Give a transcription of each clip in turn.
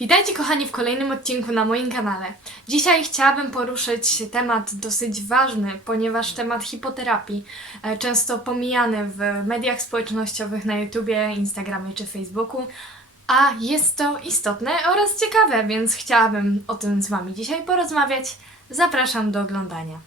Witajcie kochani w kolejnym odcinku na moim kanale. Dzisiaj chciałabym poruszyć temat dosyć ważny, ponieważ temat hipoterapii, e, często pomijany w mediach społecznościowych na YouTubie, Instagramie czy Facebooku, a jest to istotne oraz ciekawe, więc chciałabym o tym z Wami dzisiaj porozmawiać. Zapraszam do oglądania.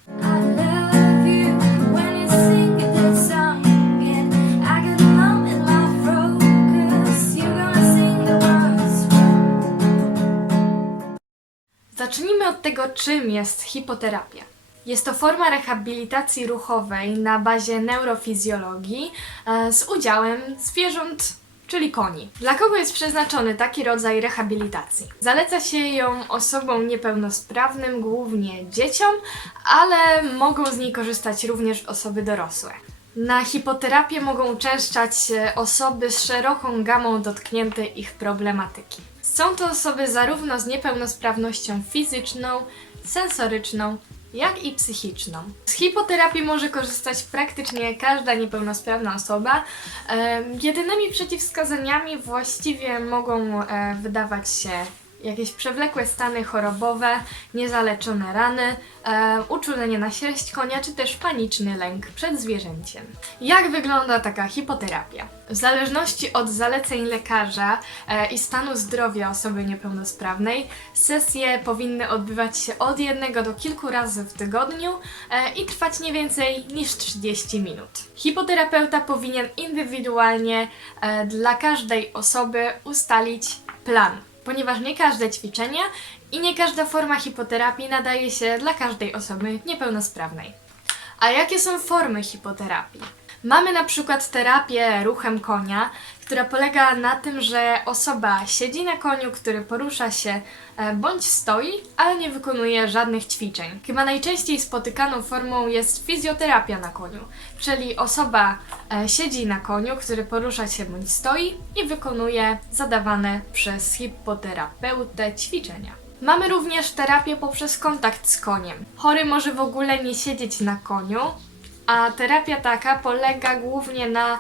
Zacznijmy od tego, czym jest hipoterapia. Jest to forma rehabilitacji ruchowej na bazie neurofizjologii e, z udziałem zwierząt, czyli koni. Dla kogo jest przeznaczony taki rodzaj rehabilitacji? Zaleca się ją osobom niepełnosprawnym, głównie dzieciom, ale mogą z niej korzystać również osoby dorosłe. Na hipoterapię mogą uczęszczać się osoby z szeroką gamą dotkniętej ich problematyki. Są to osoby zarówno z niepełnosprawnością fizyczną, sensoryczną, jak i psychiczną. Z hipoterapii może korzystać praktycznie każda niepełnosprawna osoba. Jedynymi przeciwwskazaniami właściwie mogą e, wydawać się jakieś przewlekłe stany chorobowe, niezaleczone rany, e, uczulenie na sierść konia, czy też paniczny lęk przed zwierzęciem. Jak wygląda taka hipoterapia? W zależności od zaleceń lekarza e, i stanu zdrowia osoby niepełnosprawnej, sesje powinny odbywać się od jednego do kilku razy w tygodniu e, i trwać nie więcej niż 30 minut. Hipoterapeuta powinien indywidualnie e, dla każdej osoby ustalić plan ponieważ nie każde ćwiczenia i nie każda forma hipoterapii nadaje się dla każdej osoby niepełnosprawnej. A jakie są formy hipoterapii? Mamy na przykład terapię ruchem konia, która polega na tym, że osoba siedzi na koniu, który porusza się e, bądź stoi, ale nie wykonuje żadnych ćwiczeń. Chyba najczęściej spotykaną formą jest fizjoterapia na koniu, czyli osoba e, siedzi na koniu, który porusza się bądź stoi i wykonuje zadawane przez hipoterapeutę ćwiczenia. Mamy również terapię poprzez kontakt z koniem. Chory może w ogóle nie siedzieć na koniu, a terapia taka polega głównie na e,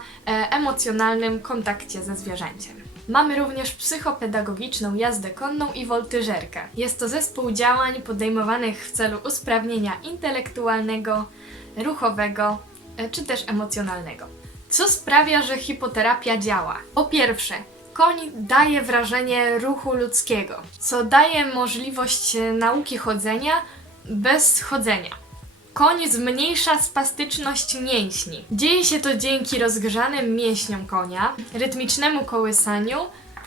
emocjonalnym kontakcie ze zwierzęciem. Mamy również psychopedagogiczną jazdę konną i woltyżerkę. Jest to zespół działań podejmowanych w celu usprawnienia intelektualnego, ruchowego e, czy też emocjonalnego. Co sprawia, że hipoterapia działa? Po pierwsze, koń daje wrażenie ruchu ludzkiego, co daje możliwość e, nauki chodzenia bez chodzenia. Koń zmniejsza spastyczność mięśni. Dzieje się to dzięki rozgrzanym mięśniom konia, rytmicznemu kołysaniu,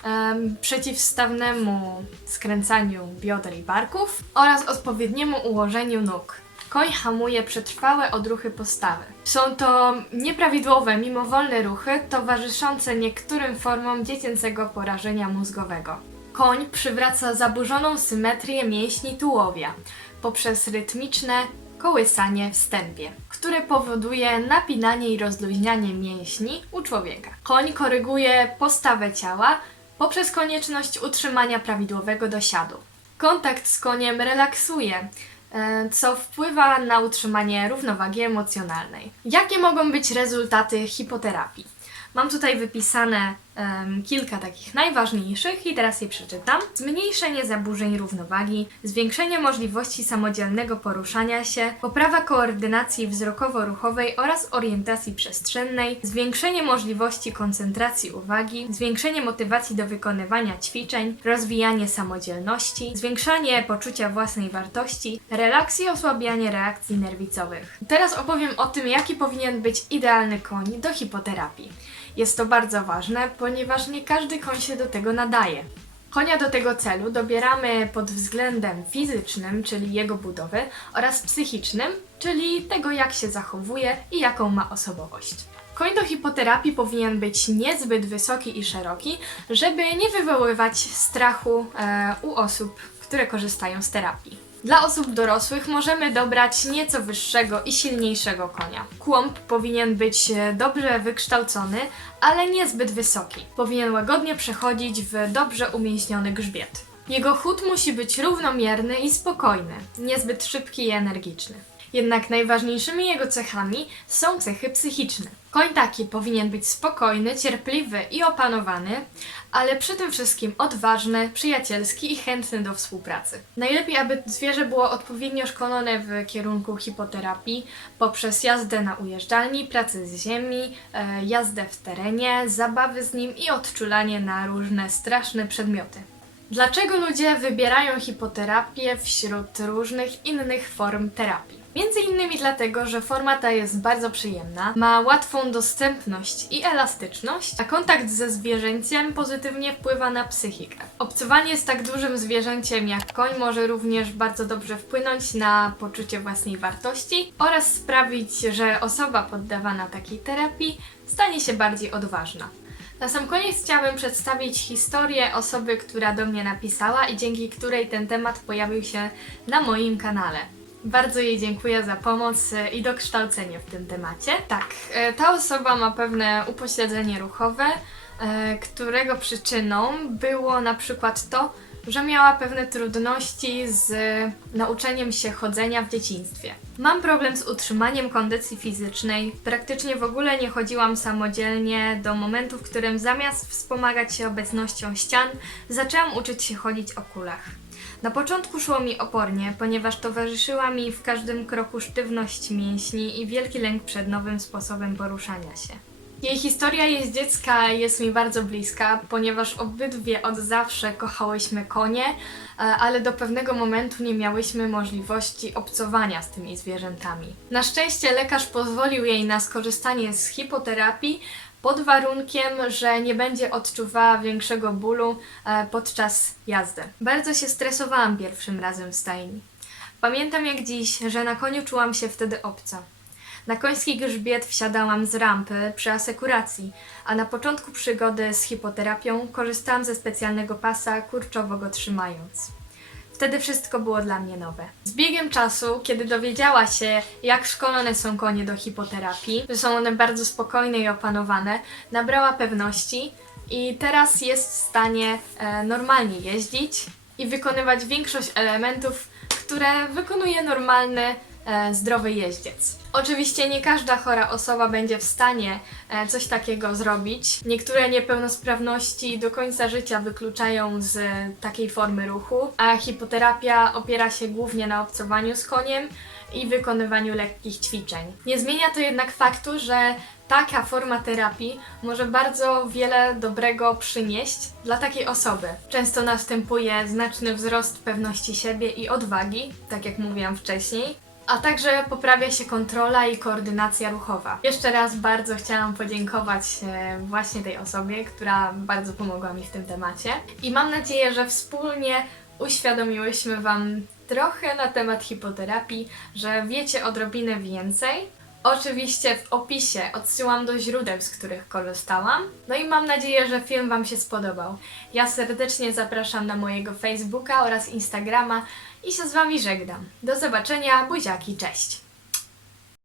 em, przeciwstawnemu skręcaniu bioder i barków oraz odpowiedniemu ułożeniu nóg. Koń hamuje przetrwałe odruchy postawy. Są to nieprawidłowe, mimowolne ruchy towarzyszące niektórym formom dziecięcego porażenia mózgowego. Koń przywraca zaburzoną symetrię mięśni tułowia poprzez rytmiczne kołysanie w stępie, które powoduje napinanie i rozluźnianie mięśni u człowieka. Koń koryguje postawę ciała poprzez konieczność utrzymania prawidłowego dosiadu. Kontakt z koniem relaksuje, e, co wpływa na utrzymanie równowagi emocjonalnej. Jakie mogą być rezultaty hipoterapii? Mam tutaj wypisane em, kilka takich najważniejszych i teraz je przeczytam. Zmniejszenie zaburzeń równowagi, zwiększenie możliwości samodzielnego poruszania się, poprawa koordynacji wzrokowo-ruchowej oraz orientacji przestrzennej, zwiększenie możliwości koncentracji uwagi, zwiększenie motywacji do wykonywania ćwiczeń, rozwijanie samodzielności, zwiększanie poczucia własnej wartości, relaks i osłabianie reakcji nerwicowych. Teraz opowiem o tym, jaki powinien być idealny koń do hipoterapii. Jest to bardzo ważne, ponieważ nie każdy koń się do tego nadaje. Konia do tego celu dobieramy pod względem fizycznym, czyli jego budowy, oraz psychicznym, czyli tego jak się zachowuje i jaką ma osobowość. Koń do hipoterapii powinien być niezbyt wysoki i szeroki, żeby nie wywoływać strachu e, u osób, które korzystają z terapii. Dla osób dorosłych możemy dobrać nieco wyższego i silniejszego konia. Kłąb powinien być e, dobrze wykształcony, ale niezbyt wysoki. Powinien łagodnie przechodzić w dobrze umięśniony grzbiet. Jego chód musi być równomierny i spokojny, niezbyt szybki i energiczny. Jednak najważniejszymi jego cechami są cechy psychiczne. Koń taki powinien być spokojny, cierpliwy i opanowany, ale przy tym wszystkim odważny, przyjacielski i chętny do współpracy. Najlepiej, aby zwierzę było odpowiednio szkolone w kierunku hipoterapii poprzez jazdę na ujeżdżalni, pracę z ziemi, e, jazdę w terenie, zabawy z nim i odczulanie na różne straszne przedmioty. Dlaczego ludzie wybierają hipoterapię wśród różnych innych form terapii? Między innymi dlatego, że forma ta jest bardzo przyjemna, ma łatwą dostępność i elastyczność, a kontakt ze zwierzęciem pozytywnie wpływa na psychikę. Obcowanie z tak dużym zwierzęciem jak koń może również bardzo dobrze wpłynąć na poczucie własnej wartości oraz sprawić, że osoba poddawana takiej terapii stanie się bardziej odważna. Na sam koniec chciałabym przedstawić historię osoby, która do mnie napisała i dzięki której ten temat pojawił się na moim kanale. Bardzo jej dziękuję za pomoc e, i dokształcenie w tym temacie. Tak, e, ta osoba ma pewne upośledzenie ruchowe, e, którego przyczyną było na przykład to, że miała pewne trudności z nauczeniem się chodzenia w dzieciństwie. Mam problem z utrzymaniem kondycji fizycznej. Praktycznie w ogóle nie chodziłam samodzielnie do momentu, w którym zamiast wspomagać się obecnością ścian, zaczęłam uczyć się chodzić o kulach. Na początku szło mi opornie, ponieważ towarzyszyła mi w każdym kroku sztywność mięśni i wielki lęk przed nowym sposobem poruszania się. Jej historia jej z dziecka jest mi bardzo bliska, ponieważ obydwie od zawsze kochałyśmy konie, e, ale do pewnego momentu nie miałyśmy możliwości obcowania z tymi zwierzętami. Na szczęście lekarz pozwolił jej na skorzystanie z hipoterapii pod warunkiem, że nie będzie odczuwała większego bólu e, podczas jazdy. Bardzo się stresowałam pierwszym razem w stajni. Pamiętam jak dziś, że na koniu czułam się wtedy obca. Na koński grzbiet wsiadałam z rampy przy asekuracji, a na początku przygody z hipoterapią korzystałam ze specjalnego pasa, kurczowo go trzymając. Wtedy wszystko było dla mnie nowe. Z biegiem czasu, kiedy dowiedziała się, jak szkolone są konie do hipoterapii, że są one bardzo spokojne i opanowane, nabrała pewności i teraz jest w stanie e, normalnie jeździć i wykonywać większość elementów, które wykonuje normalny, e, zdrowy jeździec. Oczywiście nie każda chora osoba będzie w stanie e, coś takiego zrobić. Niektóre niepełnosprawności do końca życia wykluczają z takiej formy ruchu, a hipoterapia opiera się głównie na obcowaniu z koniem i wykonywaniu lekkich ćwiczeń. Nie zmienia to jednak faktu, że taka forma terapii może bardzo wiele dobrego przynieść dla takiej osoby. Często następuje znaczny wzrost pewności siebie i odwagi, tak jak mówiłam wcześniej, a także poprawia się kontrola i koordynacja ruchowa. Jeszcze raz bardzo chciałam podziękować e, właśnie tej osobie, która bardzo pomogła mi w tym temacie i mam nadzieję, że wspólnie uświadomiłyśmy Wam trochę na temat hipoterapii, że wiecie odrobinę więcej. Oczywiście w opisie odsyłam do źródeł, z których korzystałam. No i mam nadzieję, że film Wam się spodobał. Ja serdecznie zapraszam na mojego Facebooka oraz Instagrama i się z Wami żegnam. Do zobaczenia, buziaki, cześć!